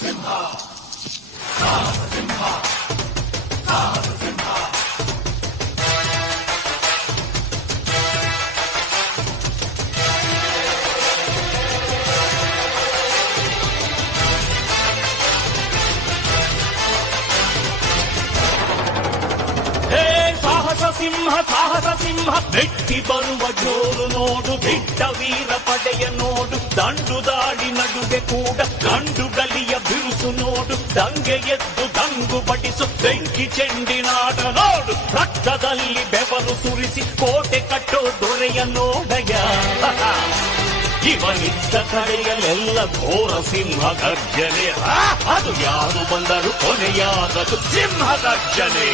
ಸಿಂಹ ಸಾಹಸ ಸಿಂಹ ಮೆಟ್ಟಿ ಬರುವ ಜೋರು ನೋಡು, ಬಿಟ್ಟ ವೀರ ಪಡೆಯ ನೋಡು, ದಂಡು ದಾಳಿ ನಡುವೆ ಕೂಡ ಗಂಡು ಗಲಿಯ ಬಿರುಸು ನೋಡು, ದಂಗೆ ಎದ್ದು ದಂಗು ಬಡಿಸು ಬೆಂಕಿ ಚೆಂಡಿನಾಡ ನೋಡು, ರಕ್ತದಲ್ಲಿ ಬೆವರು ಸುರಿಸಿ ಕೋಟೆ ಕಟ್ಟೋ ದೊರೆಯ ನೋಡಯ. ಇವನಿದ್ದ ಕಡೆಯಲ್ಲೆಲ್ಲ ಘೋರ ಸಿಂಹ ಗರ್ಜನೆ, ಅದು ಯಾರು ಬಂದರು ಕೊನೆಯಾದದು ಸಿಂಹ ಗರ್ಜನೆ.